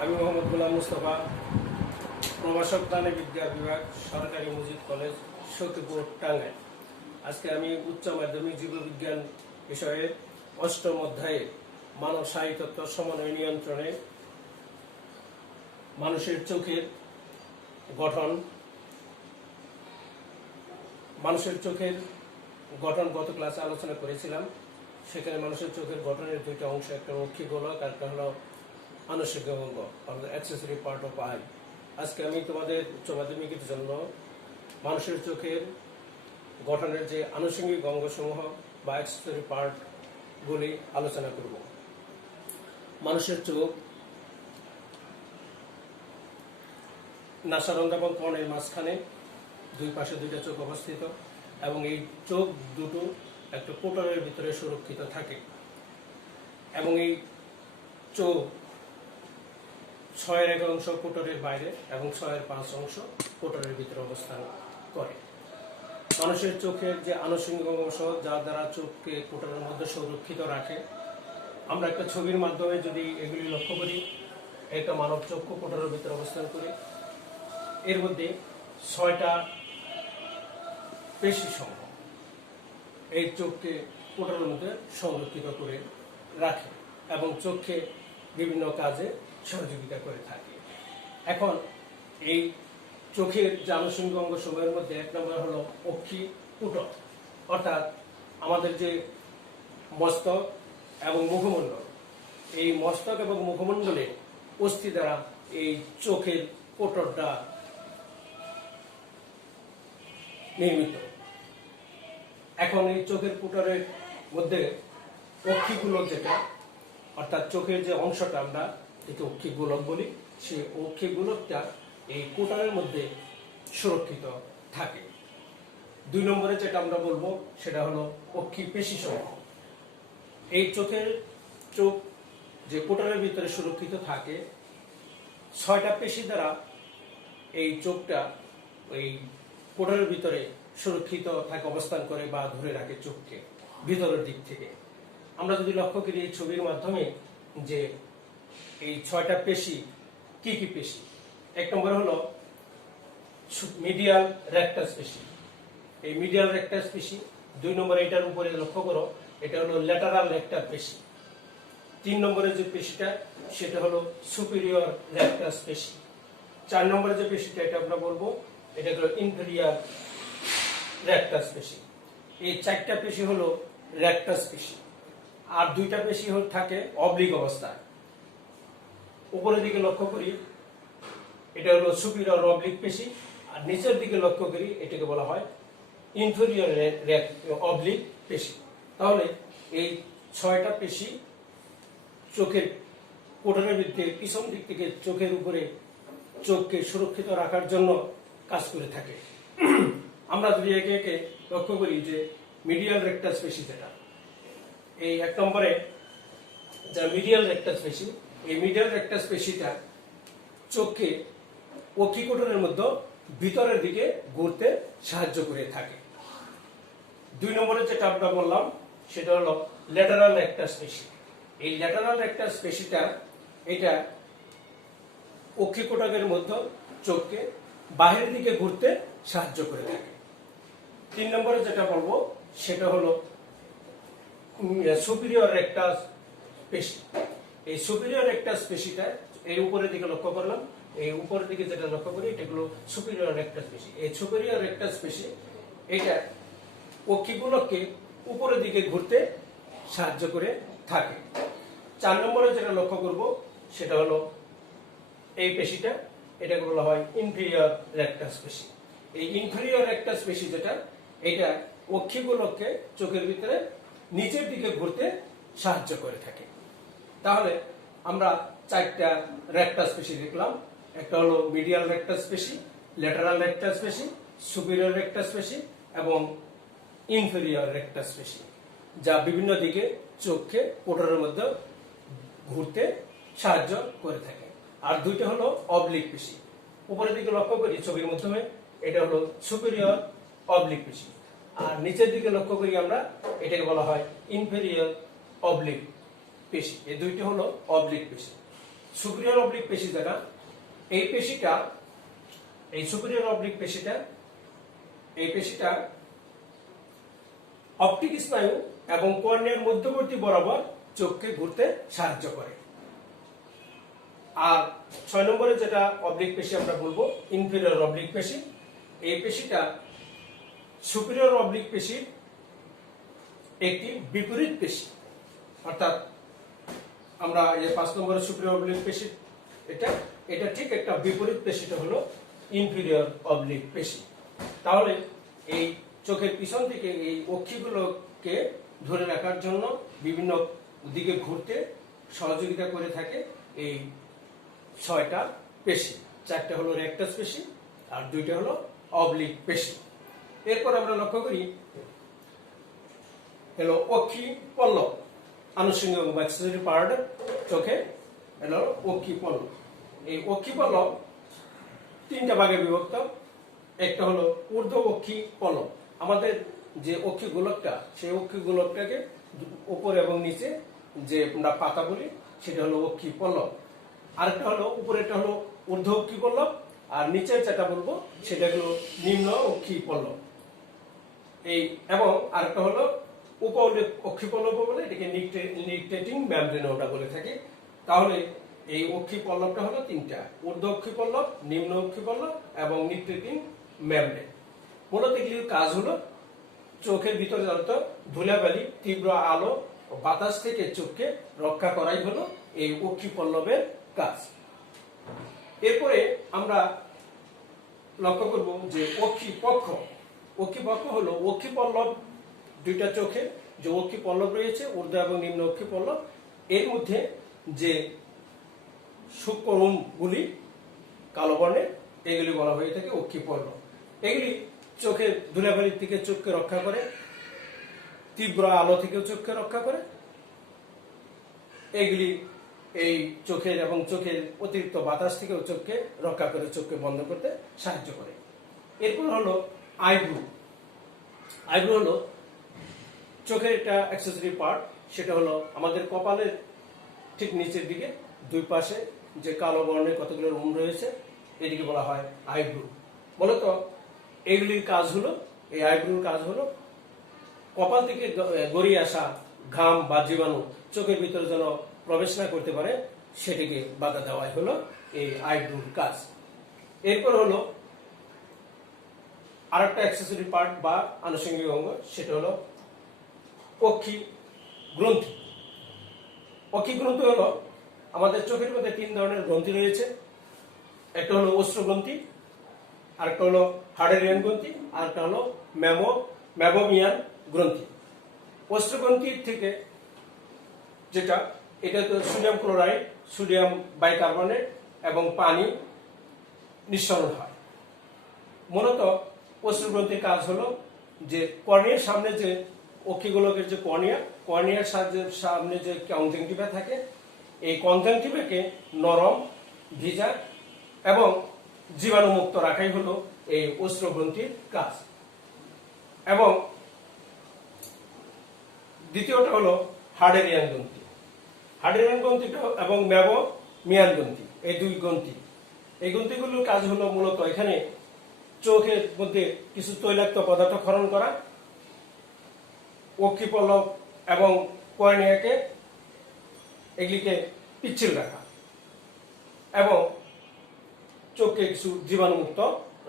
আমি মোহাম্মদ গোলাম মুস্তফা, প্রভাষক প্রাণীবিদ্যা বিভাগ, সরকারি মজিদ কলেজ, সখীপুর, টাঙ্গাইল। আজকে আমি উচ্চ মাধ্যমিক জীববিজ্ঞান বিষয়ে অষ্টম অধ্যায়ে মানব স্নায়ুতত্ত্ব সমন্বয় নিয়ন্ত্রণে মানুষের চোখের গঠন গত ক্লাসে আলোচনা করেছিলাম। সেখানে মানুষের চোখের গঠনের দুইটা অংশ, একটা রক্ষী গোলক আর একটা হলো আনুষঙ্গিক অঙ্গ, অ্যাক্সেসরি পার্ট অফ আই। আজকে আমি তোমাদের উচ্চ মাধ্যমিকের জন্য মানুষের চোখের গঠনের যে আনুষঙ্গিক অঙ্গসমূহ বা অ্যাক্সেসরি পার্টগুলি আলোচনা করব। মানুষের চোখ নাসারন্ধ্র এবং কর্ণের মাঝখানে দুই পাশে দুইটা চোখ অবস্থিত এবং এই চোখ দুটো একটা কোটরের ভিতরে সুরক্ষিত থাকে এবং এই চোখ 6/1 অংশ কোটরের বাইরে এবং 6/5 অংশ কোটরের ভিতরে অবস্থান করে। মানুষের চোখের যে আনুষঙ্গিক অংশ যা দ্বারা চোখকে কোটরের মধ্যে সুরক্ষিত রাখে, আমরা একটা ছবির মাধ্যমে যদি এগুলি লক্ষ্য করি, একটা মানব চক্ষু কোটরের ভিতরে অবস্থান করে, এর মধ্যে 6টা পেশি সমূহ এই চোখকে কোটরের মধ্যে সংরক্ষিত করে রাখে এবং চোখকে বিভিন্ন কাজে সহযোগিতা করে থাকে। এখন এই চোখের যে আনুষঙ্গিক অঙ্গ সমূহের মধ্যে এক নম্বর হলো অক্ষিপুটক, অর্থাৎ আমাদের যে মস্তক এবং মুখমণ্ডল, এই মস্তক এবং মুখমণ্ডলে অস্থি দ্বারা এই চোখের কোটরটা নির্মিত। এখন এই চোখের কোটরের মধ্যে অক্ষিগোলক যেটা, অর্থাৎ চোখের যে অংশটা আমরা একে অক্ষিগোলক বলি, সেই অক্ষিগোলকটা এই কোটরের মধ্যে সুরক্ষিত থাকে। 2 নম্বরে যেটা আমরা বলবো সেটা হলো অক্ষি পেশি সমূহ। এই চোখ যে কোটরের ভিতরে সুরক্ষিত থাকে, 6টা পেশি দ্বারা এই চোখটা ওই কোটরের ভিতরে সুরক্ষিত থাকে, অবস্থান করে বা ধরে রাখে চোখকে ভিতরের দিক থেকে। আমরা যদি লক্ষ্য করি এই ছবির মাধ্যমে যে এই 6টা পেশি কি কি পেশি, 1 নম্বর হলো মিডিয়াল রেকটাস পেশি, এই মিডিয়াল রেকটাস পেশি। 2 নম্বরে এটার উপরে লক্ষ্য করো, এটা হলো ল্যাটারাল রেকটাস পেশি। 3 নম্বরে যে পেশিটা সেটা হলো সুপিরিয়র রেকটাস পেশি। 4 নম্বরে যে পেশিটা এটা আমরা বলবো এটা হলো ইনফেরিয়র রেকটাস পেশি। এই 4টা পেশি হলো রেকটাস পেশি। আর 2টা পেশি থাকে অবলিক অবস্থায়। উপরের দিকে লক্ষ্য করি এটা হলো সুপিরিয়র অবলিক পেশি, আর নিচের দিকে লক্ষ্য করি এটাকে বলা হয় ইনফেরিয়র অবলিক পেশি। তাহলে এই 6টা পেশি চোখের কোটরের ভিতরে পিছন দিক থেকে চোখের উপরে চোখকে সুরক্ষিত রাখার জন্য কাজ করে থাকে। আমরা যদি একে একে লক্ষ্য করি যে মিডিয়াল রেকটাস পেশি যেটা, এই 1 নম্বরে যা মিডিয়াল রেকটাস পেশি, এই মিডিয়াল রেকটাস পেশিটা চোখকে অক্ষিকোটরের মধ্যে ভিতরের দিকে ঘুরতে সাহায্য করে থাকে। 2 নম্বরে যেটা আমরা বললাম সেটা হলো ল্যাটারাল রেকটাস পেশি। এই ল্যাটারাল রেকটাস পেশিটা এটা অক্ষিকোটরের মধ্যে চোখকে বাহিরের দিকে ঘুরতে সাহায্য করে থাকে। 3 নম্বরে যেটা বলবো সেটা হলো সুপিরিয়র রেকটাস পেশি। এই সুপিরিয়র রেকটাস পেশিটা এই উপরের দিকে লক্ষ্য করলাম, এই উপরের দিকে যেটা লক্ষ্য করি এটা হলো সুপিরিয়র রেকটাস পেশি। এই সুপিরিয়র রেকটাস পেশি এটা অক্ষিগোলককে উপরের দিকে ঘুরতে সাহায্য করে থাকে। 4 নম্বরে যেটা লক্ষ্য করব সেটা হলো এই পেশিটা, এটাকে বলা হয় ইনফেরিয়র রেকটাস পেশি। এই ইনফেরিয়র রেকটাস পেশি যেটা, এটা অক্ষিগোলককে চোখের ভিতরে নিচের দিকে ঘুরতে সাহায্য করে থাকে। তাহলে আমরা 4টা রেকটাস পেশি দেখলাম। একটা হলো মিডিয়াল রেকটাস পেশি, ল্যাটারাল রেকটাস পেশি, সুপিরিয়র রেকটাস পেশি এবং ইনফেরিয়র রেকটাস পেশি, যা বিভিন্ন দিকে চোখকে কোটরের মধ্যে ঘুরতে সাহায্য করে থাকে। আর 2টা হলো অবলিক পেশি। উপরের দিকে লক্ষ্য করি ছবির মাধ্যমে এটা হলো সুপিরিয়র অবলিক পেশি, আর নিচের দিকে লক্ষ্য করি আমরা এটাকে বলা হয় ইনফেরিয়র অবলিক পেশি। এই 2টি হলো অবলিক পেশি। সুপিরিয়র অবলিক পেশি যেটা, এই পেশিটা, এই সুপিরিয়র অবলিক পেশিটা, এই পেশিটা অপটিক স্নায়ু এবং কর্নিয়ার মধ্যবর্তী বরাবর চোখকে ঘুরতে সাহায্য করে। আর 6 নম্বরে যেটা অবলিক পেশি আমরা বলবো ইনফেরিয়র অবলিক পেশি, এই পেশিটা সুপিরিয়র অবলিক পেশির একটি বিপরীত পেশি। অর্থাৎ আমরা এই 5 নম্বরের সুপিরিয়র অবলিক পেশি এটা ঠিক একটা বিপরীত পেশিটা হলো ইনফেরিয়র অবলিক পেশি। তাহলে এই চোখের পিছন থেকে এই অক্ষিগুলোকে ধরে রাখার জন্য বিভিন্ন দিকে ঘুরতে সহযোগিতা করে থাকে এই 6টা পেশি। 4টা হলো রেকটাস পেশি আর 2টা হলো অবলিক পেশি। এরপর আমরা লক্ষ্য করি হলো অক্ষি পল্লব, আনুষঙ্গিক অঙ্গ বা অ্যাক্সেসরি পার্ট চোখে হলো অক্ষি পল্লব। এই অক্ষি পল্লব 3টা ভাগে বিভক্ত। একটা হলো ঊর্ধ্ব অক্ষি পল্লব, আমাদের যে অক্ষি গোলকটা, সেই অক্ষি গোলকটাকে উপর এবং নিচে যে আমরা পাতা বলি সেটা হলো অক্ষি পল্লব। আরেকটা হলো উপরেরটা হলো ঊর্ধ্ব অক্ষি পল্লব, আর নিচের যেটা বলবো সেটা হলো নিম্ন অক্ষি পল্লব। এই এবং আরেকটা হলো উপ অক্ষি পল্লব বলে, এটাকে নিকটেটিং মেমব্রেন ওটা বলে থাকি। তাহলে এই অক্ষি পল্লবটা হলো 3টা, ঊর্ধ্ব অক্ষি পল্লব, নিম্ন অক্ষি পল্লব এবং নিকটেটিং মেমব্রেন। মূলত এগুলির কাজ হলো চোখের ভিতরে যত ধুলাবালি, তীব্র আলো ও বাতাস থেকে চোখকে রক্ষা করাই হলো এই অক্ষি পল্লবের কাজ। এরপরে আমরা লক্ষ্য করব যে অক্ষি পক্ষ। অক্ষি পক্ষ হলো অক্ষি পল্লব, 2টা চোখে যে অক্ষি পল্লব রয়েছে ঊর্ধ্ব এবং নিম্ন অক্ষি পল্লব, এর মধ্যে যে সূক্ষ্মগুলি কালো বর্ণের, এগুলি বলা হয়ে থাকে অক্ষি পল্লব। এগুলি চোখের ধুলাবালির থেকে চোখকে রক্ষা করে, তীব্র আলো থেকেও চোখকে রক্ষা করে। এগুলি এই চোখের এবং চোখের অতিরিক্ত বাতাস থেকেও চোখকে রক্ষা করে, চোখকে বন্ধ করতে সাহায্য করে। এরপর হলো আইব্রু। আইব্রু হলো চোখের একটা অ্যাক্সেসরি পার্ট, সেটা হলো আমাদের কপালের ঠিক নিচের দিকে 2 পাশে যে কালো বর্ণের কতগুলো রুম রয়েছে, এটিকে বলা হয় আইব্রু। মূলত এগুলির কাজ হলো, এই আইব্রুর কাজ হলো কপাল থেকে গড়িয়ে আসা ঘাম বা জীবাণু চোখের ভিতরে যেন প্রবেশ না করতে পারে, সেটিকে বাধা দেওয়াই হলো এই আইব্রুর কাজ। এরপর হলো আরেকটা অ্যাক্সেসরি পার্ট বা আনুষঙ্গিক অঙ্গ, সেটা হলো অক্ষি গ্রন্থি। অক্ষি গ্রন্থি হলো আমাদের চোখের মধ্যে 3 ধরনের গ্রন্থি রয়েছে। একটা হলো অশ্রুগ্রন্থি, আরেকটা হলো হার্ডেরিয়ান গ্রন্থি, আরেকটা হলো মেবোমিয়ান গ্রন্থি। অশ্রুগ্রন্থির থেকে যেটা, এটা তো সোডিয়াম ক্লোরাইড, সোডিয়াম বাইকার্বনেট এবং পানি নিঃসরণ হয়। মূলত অশ্রুগ্রন্থির কাজ হলো যে কর্নিয়ার সামনে যে অক্ষিগোলকের যে কর্নিয়ার সামনে যে কনজাংটিভা থাকে, এই কনজাংটিভাকে নরম, ভিজা এবং জীবাণুমুক্ত রাখাই হলো এই অশ্রুগ্রন্থির কাজ। এবং দ্বিতীয়টা হলো হার্ডেরিয়ান গ্রন্থি। হার্ডেরিয়ান গ্রন্থিটা এবং মেবোমিয়ান গ্রন্থি, এই 2 গ্রন্থি, এই গ্রন্থিগুলোর কাজ হলো মূলত এখানে চোখের মধ্যে কিছু তৈলাক্ত পদার্থ ক্ষরণ করা, অক্ষি পল্লব এবং কর্নিয়াকে এগুলিকে পিচ্ছিল রাখা এবং চোখকে কিছু জীবাণুমুক্ত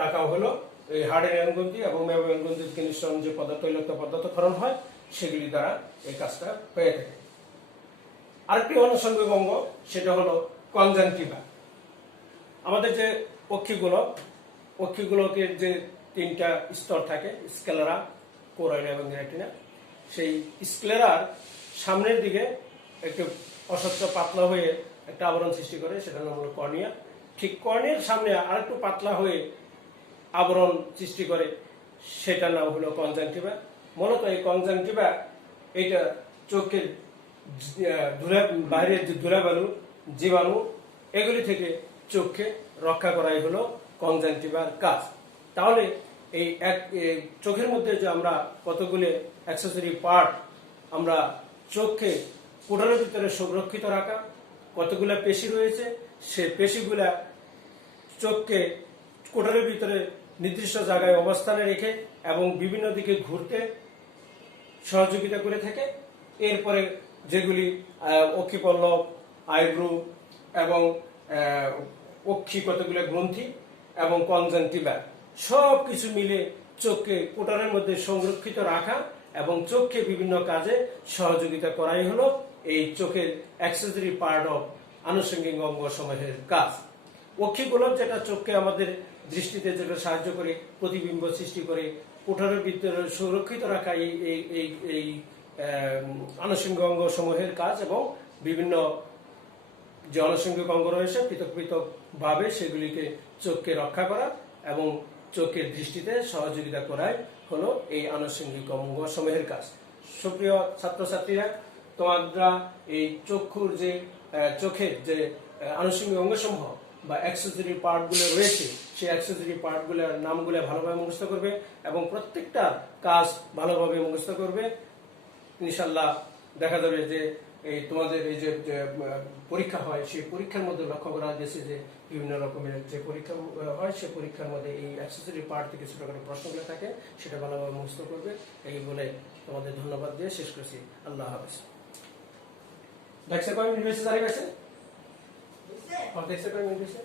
রাখা হলো এই হার্ডেরিয়ান গ্রন্থি এবং মেবোমিয়ান গ্রন্থি থেকে নিঃসরণ যে তৈলাক্ত পদার্থ ক্ষরণ হয়, সেগুলি দ্বারা এই কাজটা হয়ে থাকে। আরেকটি আনুষঙ্গিক অঙ্গ, সেটা হলো কনজাংটিভা। আমাদের যে অক্ষিগোলকের যে 3টা স্তর থাকে, স্ক্লেরা, কোরয়েড এবং রেটিনা, সেই স্ক্লেরার সামনের দিকে একটু অস্বচ্ছ পাতলা হয়ে একটা আবরণ সৃষ্টি করে, সেটার নাম হলো কর্নিয়া। ঠিক কর্নিয়ার সামনে আরেকটু পাতলা হয়ে আবরণ সৃষ্টি করে, সেটার নাম হলো কনজাংটিভা। মূলত এই কনজাংটিভা এটা চোখের বাইরের যে ধুলাবালু, জীবাণু, এগুলি থেকে চোখকে রক্ষা করাই হলো কনজাংটিভার কাজ। তাহলে এই চোখের মধ্যে যে আমরা কতগুলি অ্যাক্সেসরি পার্ট, আমরা চোখকে কোটরের ভিতরে সংরক্ষিত রাখা, কতগুলা পেশি রয়েছে, সে পেশিগুলা চোখকে কোটরের ভিতরে নির্দিষ্ট জায়গায় অবস্থানে রেখে এবং বিভিন্ন দিকে ঘুরতে সহযোগিতা করে থাকে। এরপরে যেগুলি অক্ষিপল্লব, আইব্রু এবং অক্ষি কতগুলো গ্রন্থি এবং কনজাংটিভা সব কিছু মিলে চোখকে কোটরের মধ্যে সংরক্ষিত রাখা এবং চোখকে বিভিন্ন কাজে সহযোগিতা করাই হলো এই চোখের অ্যাক্সেসরি পার্ট অফ আনুষঙ্গিক অঙ্গ সমূহের কাজ। অক্ষিগোলক যেটা চোখকে আমাদের দৃষ্টিতে যেটা সাহায্য করে, প্রতিবিম্ব সৃষ্টি করে, কোটরের ভিতরে সুরক্ষিত রাখা এই আনুষঙ্গিক অঙ্গ সমূহের কাজ এবং বিভিন্ন যে আনুষঙ্গিক অঙ্গ রয়েছে পৃথক পৃথক ভাবে সেগুলিকে চোখকে রক্ষা করা এবং চোখের দৃষ্টিতে সহযোগিতা করাই হলো এই আনুষঙ্গিক অঙ্গ সমূহের কাজ। সুপ্রিয় ছাত্রছাত্রীরা, তোমরা এই চক্ষুর যে চোখের যে আনুষঙ্গিক অঙ্গসমূহ বা অ্যাক্সেসরি পার্টগুলো রয়েছে, সেই অ্যাক্সেসরি পার্টগুলোর নামগুলো ভালোভাবে মুখস্থ করবে এবং প্রত্যেকটা কাজ ভালোভাবে মুখস্থ করবে। ইনশাল্লাহ দেখা যাবে যে এই তোমাদের এই যে পরীক্ষা হয়, সেই পরীক্ষার মধ্যে লক্ষ্য করা গেছে যে বিভিন্ন রকমের যে পরীক্ষা হয়, সেই পরীক্ষার মধ্যে এই অ্যাক্সেসরি পার্ট থেকে ছোট করে প্রশ্নগুলো থাকে, সেটা ভালোভাবে মুখস্থ করবে। এই বলে তোমাদের ধন্যবাদ দিয়ে শেষ করছি। আল্লাহ হাফেজ। দেখছে কয় মিনিট হয়েছে? জানি গেছে দেখছে কয় মিনিট হয়েছে?